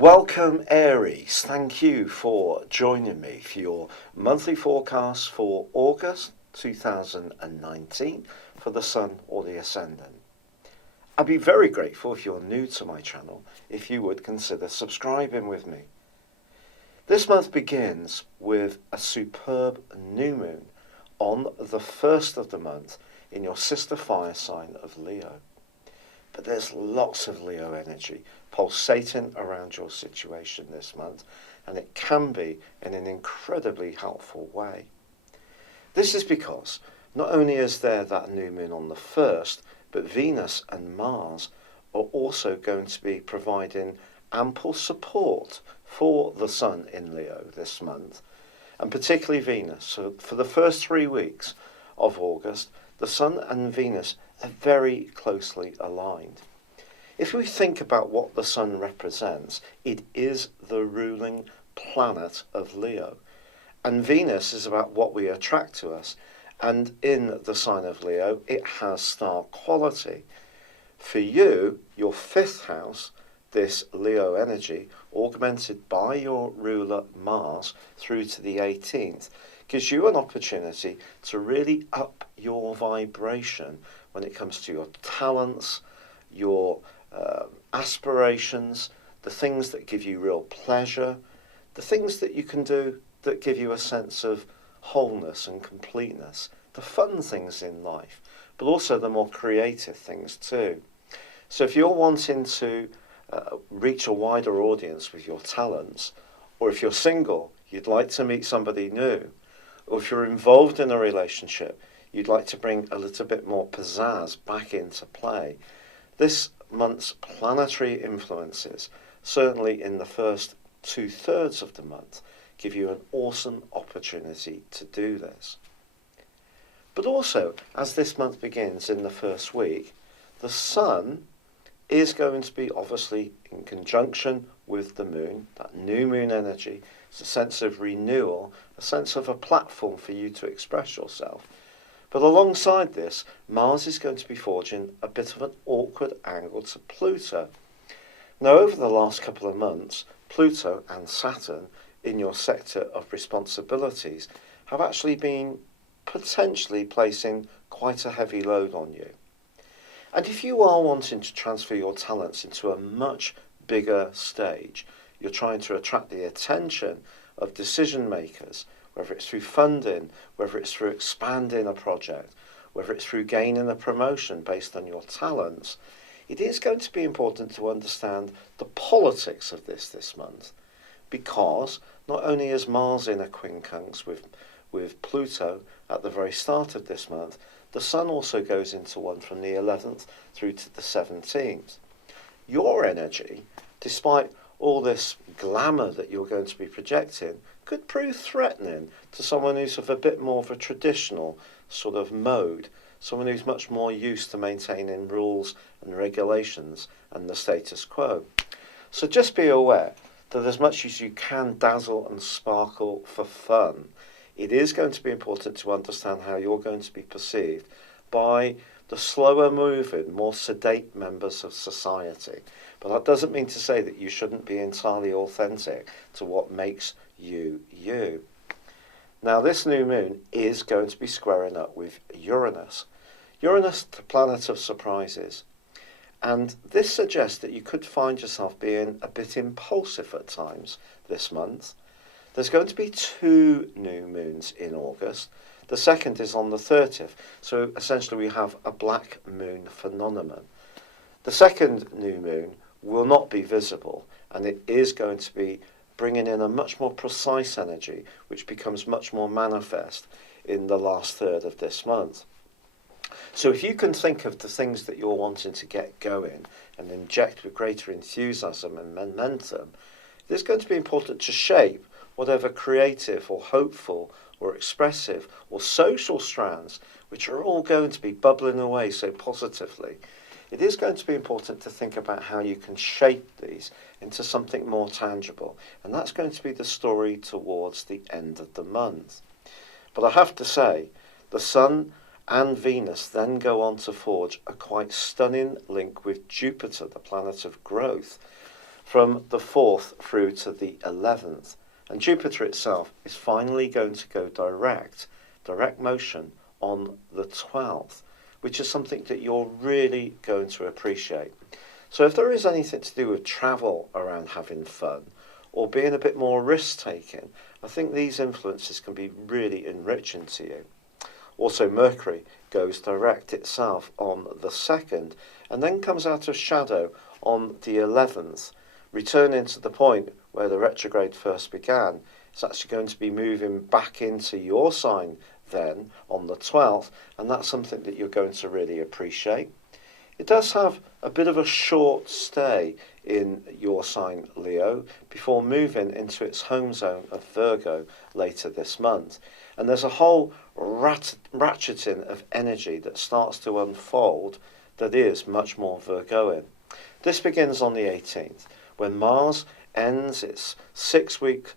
Welcome Aries, thank you for joining me for your monthly forecast for August 2019 for the Sun or the Ascendant. I'd be very grateful if you're new to my channel if you would consider subscribing with me. This month begins with a superb new moon on the first of the month in your sister fire sign of Leo. But there's lots of Leo energy pulsating around your situation this month, and it can be in an incredibly helpful way. This is because not only is there that new moon on the first, but Venus and Mars are also going to be providing ample support for the Sun in Leo this month, and particularly Venus. So for the first 3 weeks of August, the Sun and Venus are very closely aligned. If we think about what the Sun represents, it is the ruling planet of Leo. And Venus is about what we attract to us. And in the sign of Leo, it has star quality. For you, your fifth house, this Leo energy, augmented by your ruler Mars through to the 18th, gives you an opportunity to really up your vibration when it comes to your talents, your aspirations, the things that give you real pleasure, the things that you can do that give you a sense of wholeness and completeness, the fun things in life, but also the more creative things too. So if you're wanting to reach a wider audience with your talents, or if you're single, you'd like to meet somebody new, or if you're involved in a relationship, you'd like to bring a little bit more pizzazz back into play, this month's planetary influences, certainly in the first 2/3 of the month, give you an awesome opportunity to do this. But also, as this month begins in the first week, the Sun is going to be obviously in conjunction with the Moon, that new Moon energy. It's a sense of renewal, a sense of a platform for you to express yourself. But alongside this, Mars is going to be forging a bit of an awkward angle to Pluto. Now, over the last couple of months, Pluto and Saturn in your sector of responsibilities have actually been potentially placing quite a heavy load on you. And if you are wanting to transfer your talents into a much bigger stage, you're trying to attract the attention of decision makers, whether it's through funding, whether it's through expanding a project, whether it's through gaining a promotion based on your talents, it is going to be important to understand the politics of this month, because not only is Mars in a quincunx with Pluto at the very start of this month, the Sun also goes into one from the 11th through to the 17th. Your energy, despite all this glamour that you're going to be projecting, could prove threatening to someone who's of a bit more of a traditional sort of mode, someone who's much more used to maintaining rules and regulations and the status quo. So just be aware that as much as you can dazzle and sparkle for fun, it is going to be important to understand how you're going to be perceived by the slower moving, more sedate members of society. But that doesn't mean to say that you shouldn't be entirely authentic to what makes you you. Now, this new moon is going to be squaring up with Uranus. Uranus, the planet of surprises. And this suggests that you could find yourself being a bit impulsive at times this month. There's going to be 2 new moons in August. The second is on the 30th. So essentially we have a black moon phenomenon. The second new moon will not be visible, and it is going to be bringing in a much more precise energy, which becomes much more manifest in the last third of this month. So if you can think of the things that you're wanting to get going and inject with greater enthusiasm and momentum, it is going to be important to shape whatever creative or hopeful or expressive or social strands, which are all going to be bubbling away so positively. It is going to be important to think about how you can shape these into something more tangible. And that's going to be the story towards the end of the month. But I have to say, the Sun and Venus then go on to forge a quite stunning link with Jupiter, the planet of growth, from the 4th through to the 11th. And Jupiter itself is finally going to go direct motion on the 12th, which is something that you're really going to appreciate. So if there is anything to do with travel around having fun or being a bit more risk-taking, I think these influences can be really enriching to you. Also, Mercury goes direct itself on the 2nd and then comes out of shadow on the 11th, returning to the point where the retrograde first began. It's actually going to be moving back into your sign then on the 12th, and that's something that you're going to really appreciate. It does have a bit of a short stay in your sign, Leo, before moving into its home zone of Virgo later this month. And there's a whole ratcheting of energy that starts to unfold that is much more Virgoan. This begins on the 18th, when Mars ends its 6-week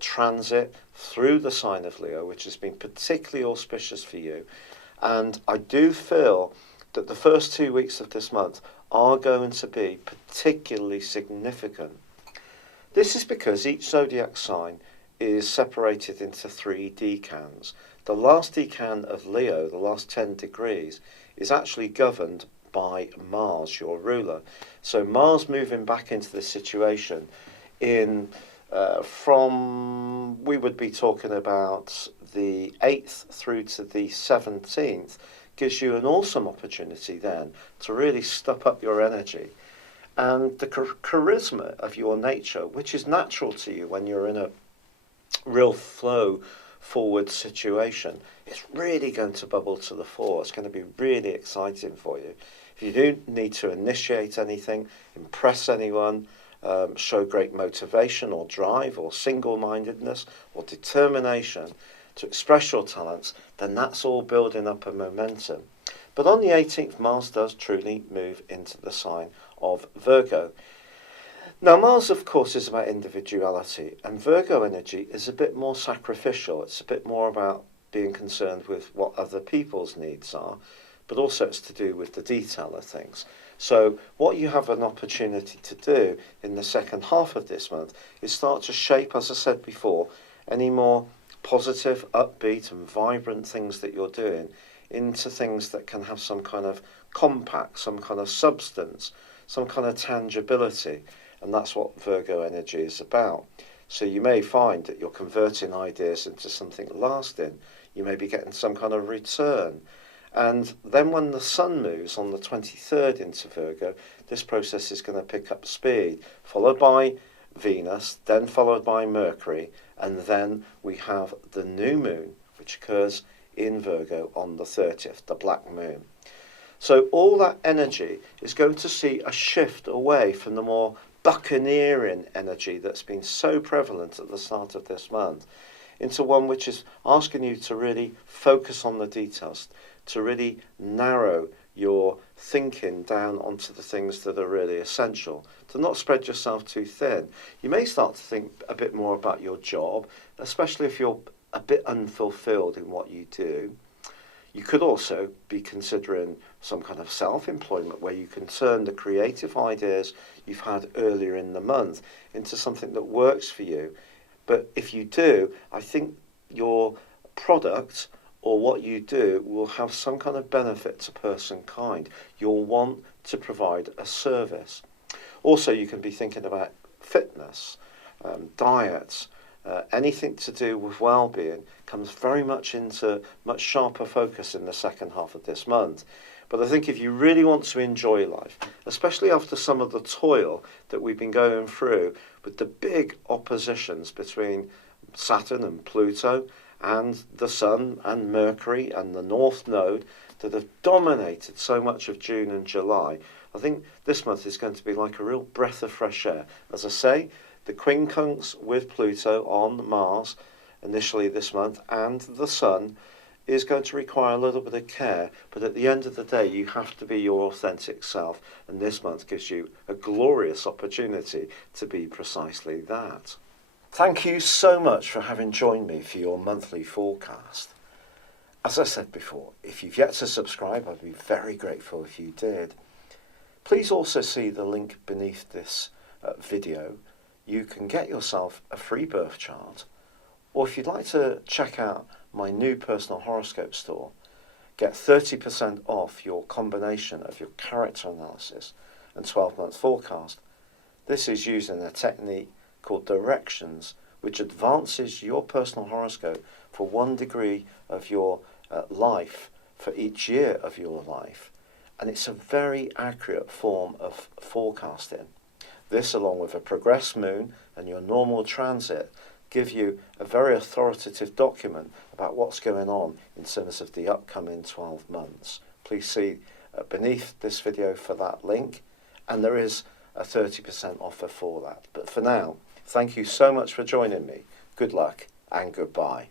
transit through the sign of Leo, which has been particularly auspicious for you. And I do feel that the first 2 weeks of this month are going to be particularly significant. This is because each zodiac sign is separated into 3 decans. The last decan of Leo, the last 10 degrees, is actually governed by Mars, your ruler. So Mars moving back into this situation we would be talking about the 8th through to the 17th, gives you an awesome opportunity then to really step up your energy. And the charisma of your nature, which is natural to you when you're in a real flow forward situation, it's really going to bubble to the fore. It's going to be really exciting for you. If you do need to initiate anything, impress anyone, show great motivation or drive or single-mindedness or determination to express your talents, then that's all building up a momentum. But on the 18th, Mars does truly move into the sign of Virgo. Now, Mars, of course, is about individuality, and Virgo energy is a bit more sacrificial. It's a bit more about being concerned with what other people's needs are, but also it's to do with the detail of things. So what you have an opportunity to do in the second half of this month is start to shape, as I said before, any more positive, upbeat and vibrant things that you're doing into things that can have some kind of compact, some kind of substance, some kind of tangibility. And that's what Virgo energy is about. So you may find that you're converting ideas into something lasting. You may be getting some kind of return. And then when the Sun moves on the 23rd into Virgo, this process is going to pick up speed, followed by Venus, then followed by Mercury, and then we have the new moon, which occurs in Virgo on the 30th, the black moon. So all that energy is going to see a shift away from the more buccaneering energy that's been so prevalent at the start of this month into one which is asking you to really focus on the details, to really narrow your thinking down onto the things that are really essential, to not spread yourself too thin. You may start to think a bit more about your job, especially if you're a bit unfulfilled in what you do. You could also be considering some kind of self-employment where you can turn the creative ideas you've had earlier in the month into something that works for you. But if you do, I think your product or what you do will have some kind of benefit to personkind. You'll want to provide a service. Also, you can be thinking about fitness, diets, anything to do with well-being comes very much into much sharper focus in the second half of this month. But I think if you really want to enjoy life, especially after some of the toil that we've been going through with the big oppositions between Saturn and Pluto and the Sun and Mercury and the North Node that have dominated so much of June and July, I think this month is going to be like a real breath of fresh air. As I say, the quincunx with Pluto on Mars initially this month and the Sun is going to require a little bit of care, but at the end of the day you have to be your authentic self, and this month gives you a glorious opportunity to be precisely that. Thank you so much for having joined me for your monthly forecast. As I said before, if you've yet to subscribe, I'd be very grateful if you did. Please also see the link beneath this video. You can get yourself a free birth chart, or if you'd like to check out my new personal horoscope store, get 30% off your combination of your character analysis and 12-month forecast. This is using a technique called directions, which advances your personal horoscope for 1 degree of your life for each year of your life. And it's a very accurate form of forecasting. This, along with a progressed moon and your normal transit, give you a very authoritative document about what's going on in terms of the upcoming 12 months. Please see beneath this video for that link, and there is a 30% offer for that. But for now, thank you so much for joining me. Good luck and goodbye.